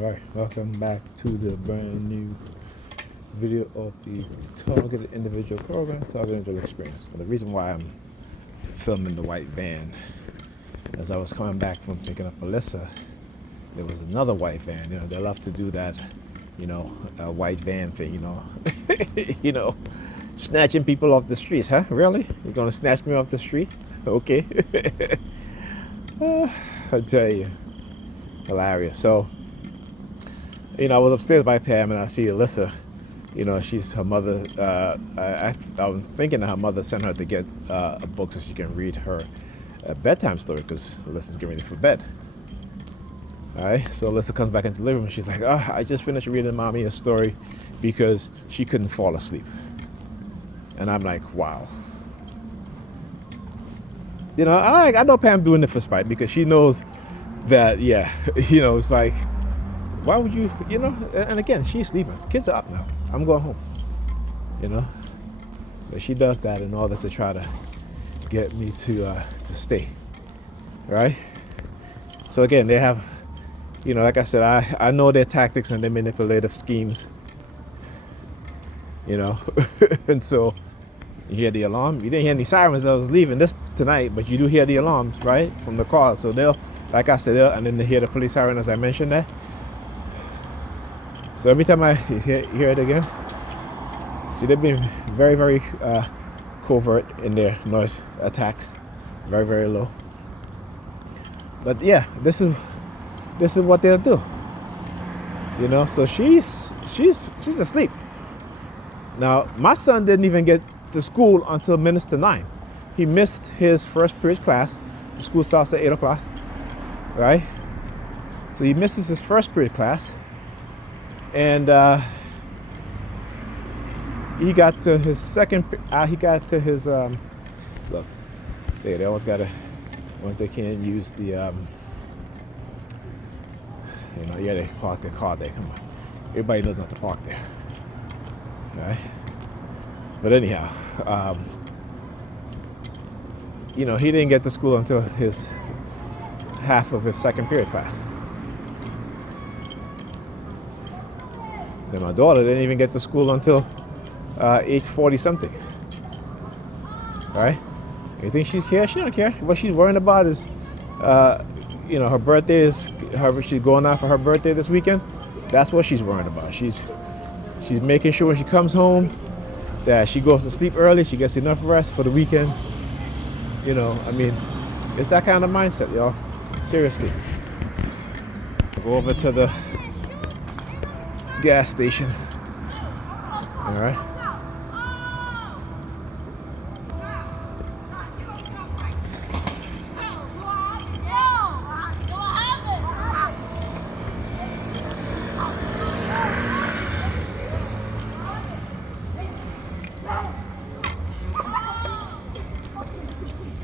Alright, welcome back to the brand new video of the Targeted Individual Program, Targeted Individual Experience. And the reason why I'm filming the white van, as I was coming back from picking up Alyssa, there was another white van. You know, they love to do that, white van thing, you know, snatching people off the streets, huh? Really? You're gonna snatch me off the street? Okay. I tell you, hilarious. So, I was upstairs by Pam and I see Alyssa. She's her mother. I'm thinking that her mother sent her to get a book so she can read her bedtime story because Alyssa's getting ready for bed. All right, so Alyssa comes back into the living room. She's like, "Oh, I just finished reading mommy a story because she couldn't fall asleep." And I'm like, "Wow." I know Pam doing it for spite because she knows that, yeah, it's like, why would you, and again, she's sleeping. Kids are up now. I'm going home, But she does that in order to try to get me to stay, right? So again, they have, like I said, I know their tactics and their manipulative schemes, and so you hear the alarm. You didn't hear any sirens as I was leaving this tonight, but you do hear the alarms, right, from the car. So they'll, like I said, and then they hear the police siren as I mentioned that. So every time I hear it again, see, they've been very, very covert in their noise attacks, very, very low. But yeah, this is what they'll do. So she's asleep. Now my son didn't even get to school until minutes to 9. He missed his first period class. The school starts at 8 o'clock, right? So he misses his first period class. And he got to his second. He got to his look. See, they always gotta once they can't use the yeah, they park their car there. Come on, everybody knows not to park there, all right? But anyhow, he didn't get to school until his half of his second period class. And my daughter didn't even get to school until 8:40 something. Right? You think she cares? She don't care. What she's worrying about is, her birthday is she's going out for her birthday this weekend. That's what she's worrying about. She's making sure when she comes home that she goes to sleep early. She gets enough rest for the weekend. It's that kind of mindset, y'all. Seriously. Go over to the gas station. All right.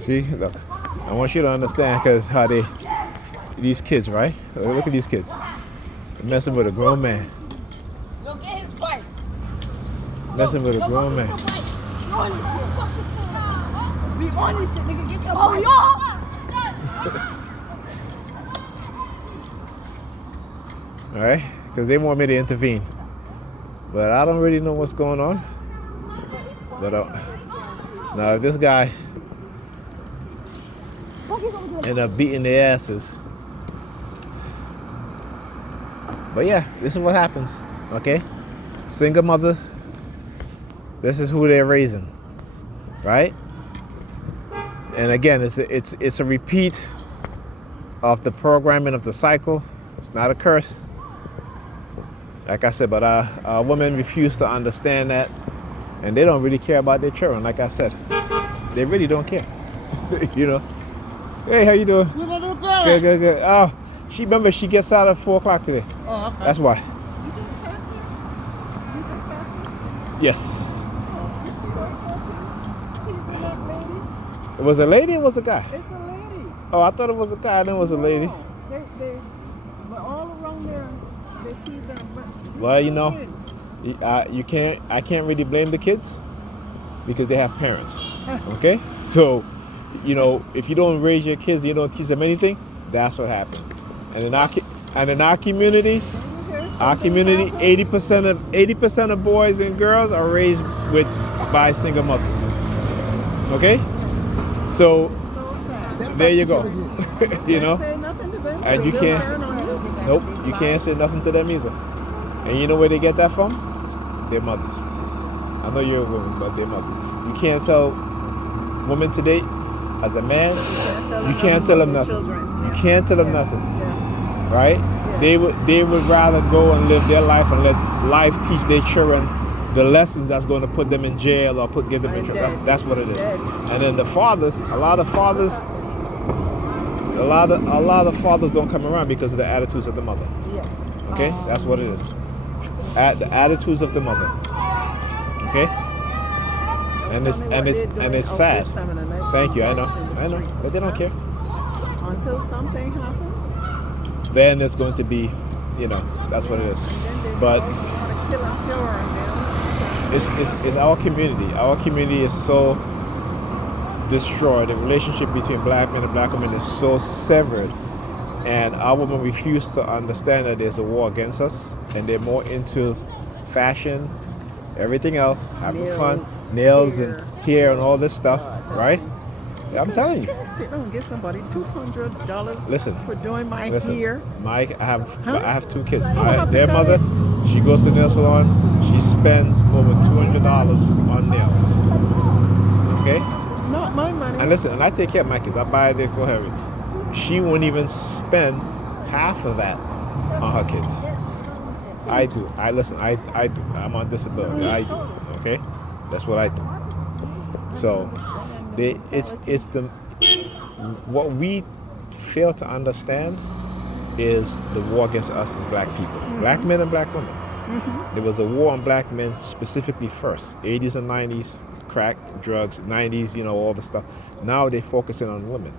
See, look, I want you to understand because how these kids, right? Look at these kids. They're messing with a grown man. Messing with a grown man. All right, because they want me to intervene, but I don't really know what's going on. But now, if this guy end up beating their asses, but yeah, this is what happens. Okay, single mothers. This is who they're raising, right? And again, it's a repeat of the programming of the cycle. It's not a curse, like I said. But women refuse to understand that, and they don't really care about their children. Like I said, they really don't care. Hey, how you doing? Good. Oh, she gets out at 4 o'clock today. Oh, okay. That's why. You just passed her? You just passed this? Yes. Teasing that lady? It was a lady or was a guy? It's a lady. Oh, I thought it was a guy, then it was a lady. No, but all around there, they tease her. Well, I can't really blame the kids because they have parents. Okay? So, if you don't raise your kids, you don't teach them anything, that's what happens. And then And in our community, Our community, 80% of boys and girls are raised with by single mothers. Okay, so So sad. there you go. You know, Say nothing to them. and you They'll can't. turn on you. Nope, you can't say nothing to them either. And you know where they get that from? Their mothers. I know you're a woman, but their mothers. You can't tell women today, as a man, you can't tell them nothing. You can't tell them nothing, Yeah. right? They would rather go and live their life and let life teach their children the lessons that's going to put them in jail or give them in trouble. That's what it is. And then the fathers, a lot of fathers don't come around because of the attitudes of the mother. Yes. Okay, that's what it is. The attitudes of the mother. Okay, and it's sad. Thank you. I know, but they don't care. Until something happens. Then it's going to be, that's what it is. But it's our community. Our community is so destroyed. The relationship between black men and black women is so severed, and our women refuse to understand that there's a war against us, and they're more into fashion, everything else, having fun, nails and hair and all this stuff, right? Yeah, I'm telling you. Sit down and get somebody $200 Listen, for doing my hair. I have two kids. have Their to mother, she goes to the nail salon. She spends over $200 on nails. Okay. Not my money. And listen, and I take care of my kids. I buy their clothes, everything. She won't even spend half of that on her kids. I do. I do. I'm on disability. I do. Okay, that's what I do. So, what we fail to understand is the war against us as black people, black men and black women. There was a war on black men specifically first, 80s and 90s, crack, drugs, 90s, all the stuff. Now they're focusing on women.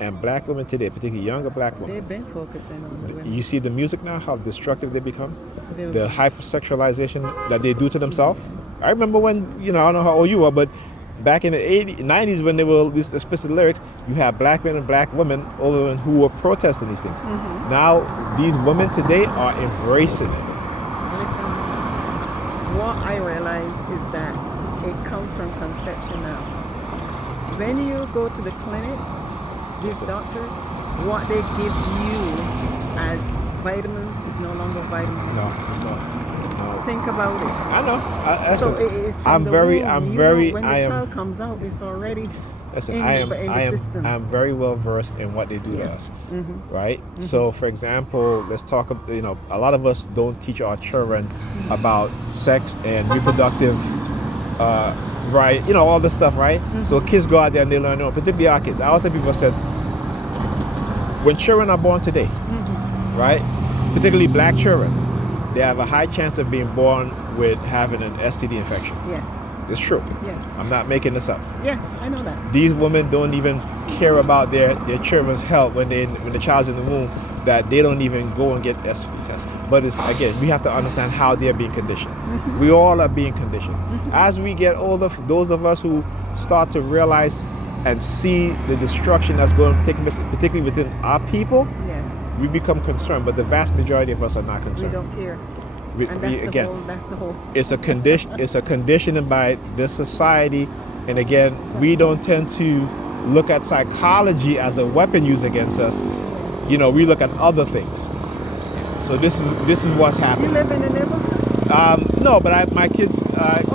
And black women today, particularly younger black women, They've been focusing on women. you see the music now, how destructive they become, the hypersexualization that they do to themselves. I remember when, I don't know how old you are, but back in the 80s, 90s when there were these explicit lyrics, you had black men and black women who were protesting these things. Now, these women today are embracing it. Listen, what I realize is that it comes from conception now. When you go to the clinic, these doctors, what they give you as vitamins is no longer vitamins. No. Think about it. I know. So it is from I'm the very, womb. I'm You very, know, when I the am. child comes out, it's already Listen, in the system. I'm very well versed in what they do to us, right? So, for example, let's talk. A lot of us don't teach our children about sex and reproductive, right? All this stuff, right? So kids go out there and they learn, particularly our kids. I always tell people, I said, when children are born today, right? Particularly black children, they have a high chance of being born with having an STD infection. Yes. It's true. Yes. I'm not making this up. Yes, I know that. These women don't even care about their children's health when the child's in the womb, that they don't even go and get STD tests. But it's, again, we have to understand how they're being conditioned. We all are being conditioned. As we get older, those of us who start to realize and see the destruction that's going to take place, particularly within our people, Yes. we become concerned. But the vast majority of us are not We concerned. don't care. We- And we- that's the whole. it's a condition. It's a conditioning by this society, and again, we don't tend to look at psychology as a weapon used against us. We look at other things. So this is what's You happening. live in the neighborhood? No, but my kids. Right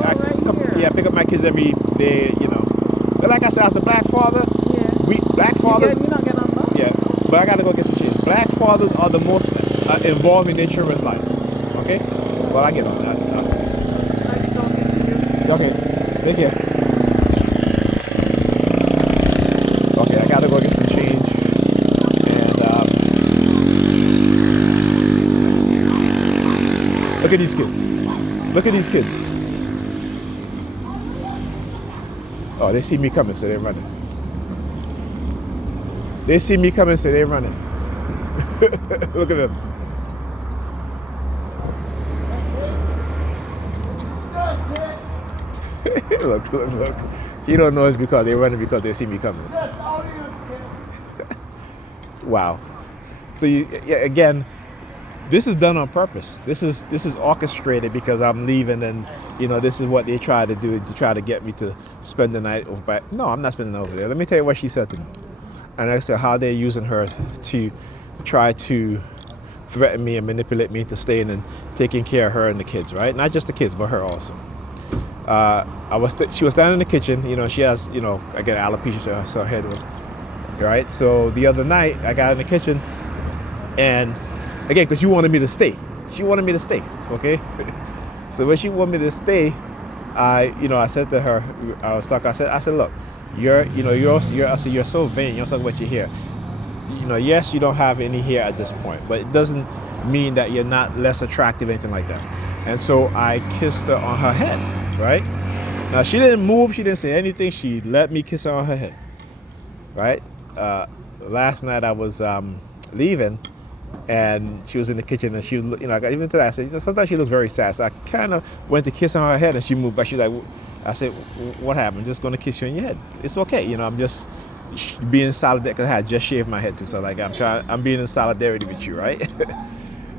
here. I pick up my kids every day. But like I said, as a black father, Yeah. black fathers. You're not getting on bus? Yeah, but I gotta go get some change. Black fathers are the most involved in their children's lives. Okay? Well, I get on that. Nice talking to you. Okay, take care. Okay, I gotta go get some change. And look at these kids. Look at these kids. Oh, they see me coming, so they're running. They see me coming, so they're running. Look at them. Look. You don't know it's because they're running because they see me coming. Wow. So again, this is done on purpose. This is orchestrated because I'm leaving, and this is what they try to do to try to get me to spend the night over. But no, I'm not spending the night over there. Let me tell you what she said to me, and I said how they're using her to try to threaten me and manipulate me into staying and taking care of her and the kids, right? Not just the kids, but her also. She was standing in the kitchen. She has, again, alopecia, so her head was, right? So the other night, I got in the kitchen, and again, because she wanted me to stay. She wanted me to stay, okay? So when she wanted me to stay, I said to her, I was talking. I said, look, you're so vain. You're talking about your hair. Yes, you don't have any hair at this point, but it doesn't mean that you're not less attractive, anything like that. And so I kissed her on her head, right? Now she didn't move, she didn't say anything. She let me kiss her on her head, right? Last night I was leaving, and she was in the kitchen, and she was, even today I said, sometimes she looks very sad. So I kind of went to kiss her on her head, and she moved back. She's like, I said, what happened? I'm just going to kiss you on your head. It's okay, I'm just being solidarity, because I had just shaved my head too. So like I'm being in solidarity with you, right?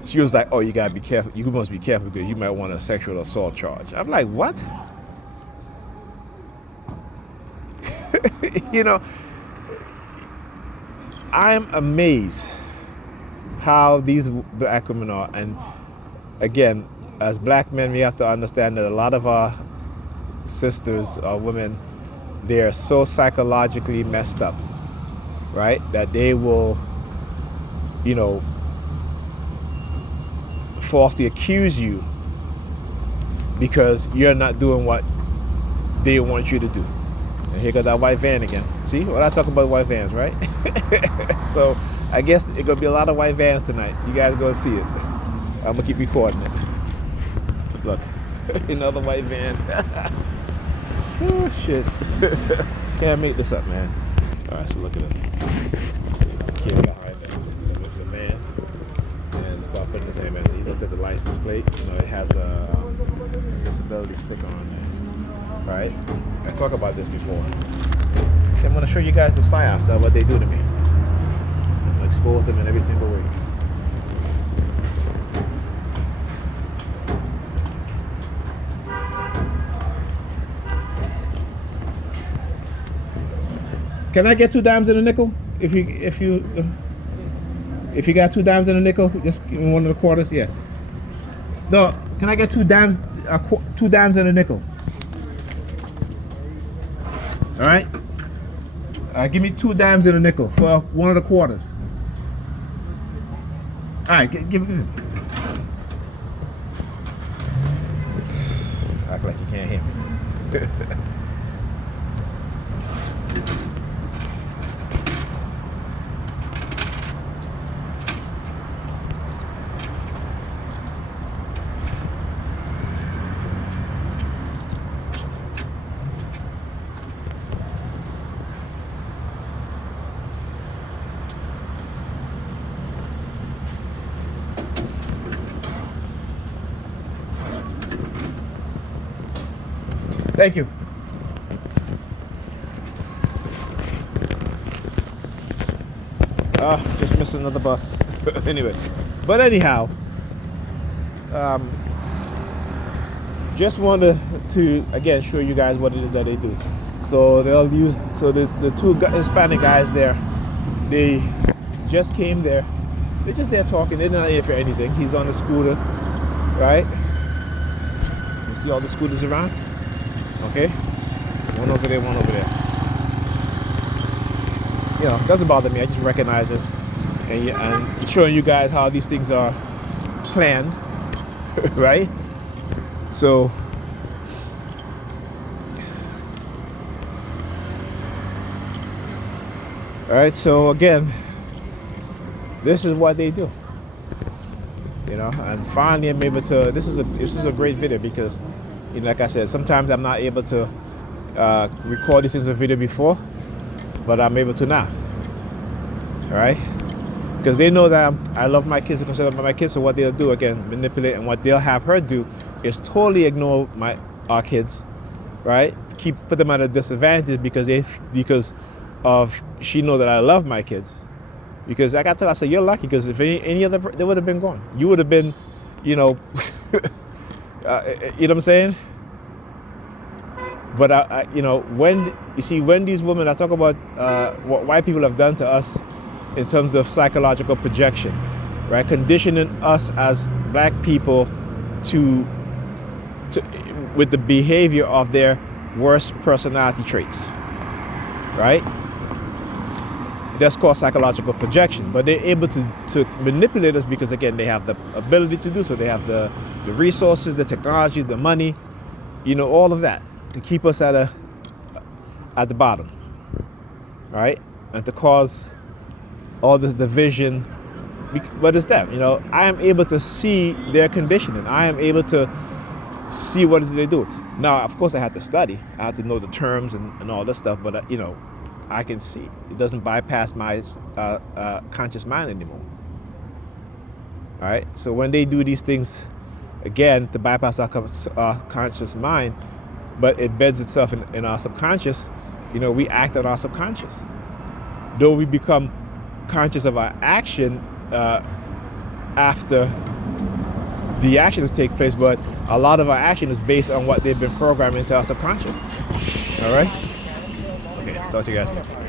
She was like, oh, you gotta be careful. You must be careful because you might want a sexual assault charge. I'm like, what? I'm amazed how these black women are. And again, as black men, we have to understand that a lot of our sisters or women, they're so psychologically messed up, right? That they will, falsely accuse you because you're not doing what they want you to do. And here goes that white van again. See what I talk about, white vans, right? So I guess it's gonna be a lot of white vans tonight. You guys gonna see it. I'm gonna keep recording it. Look, another white van. Oh shit. Can't make this up, man. Alright, so look at it. Kid got right there. Look at the man. And start putting his hand in. He looked at the license plate. It has a disability sticker on there. Right? I talked about this before. So I'm going to show you guys the PSYOPs of what they do to me. I'm going to expose them in every single way. Can I get 2 dimes and a nickel? If you got 2 dimes and a nickel, just give me 1 of the quarters. Yeah. No, can I get 2 dimes? 2 dimes and a nickel. All right. Give me 2 dimes and a nickel for 1 of the quarters. All right, give it. Act like you can't hear me. Thank you. Just missed another bus. Anyway, but anyhow, just wanted to again show you guys what it is that they do. So they'll use, so the 2 Hispanic guys there, they just came there. They're just there talking. They're not here for anything. He's on a scooter, right? You see all the scooters around? Okay, 1 over there, 1 over there. It doesn't bother me. I just recognize it, and showing you guys how these things are planned, right? So, all right. So again, this is what they do. And finally I'm able to. This is a great video because, like I said, sometimes I'm not able to record this as a video before, but I'm able to now. All right, because they know that I love my kids and consider my kids. So what they'll do again, manipulate, and what they'll have her do is totally ignore our kids, right? Put them at a disadvantage because she knows that I love my kids, Because I got to tell, I said, you're lucky, because if any other, they would have been gone. You would have been, you know, you know what I'm saying? But you know, when you see, when these women, I talk about what white people have done to us in terms of psychological projection, right? Conditioning us as black people to with the behavior of their worst personality traits, right? That's called psychological projection. But they're able to manipulate us because, again, they have the ability to do so. They have the resources, the technology, the money, you know, all of that to keep us at the bottom, right? And to cause all this division. But it's that, you know, I am able to see their conditioning. I am able to see what it is they do. Now, of course, I had to study. I had to know the terms and all this stuff. But, you know, I can see it doesn't bypass my conscious mind anymore. All right. So when they do these things, again, to bypass our conscious mind, but it beds itself in our subconscious, you know, we act on our subconscious. Though we become conscious of our action after the actions take place, but a lot of our action is based on what they've been programmed into our subconscious. All right? Okay, talk to you guys.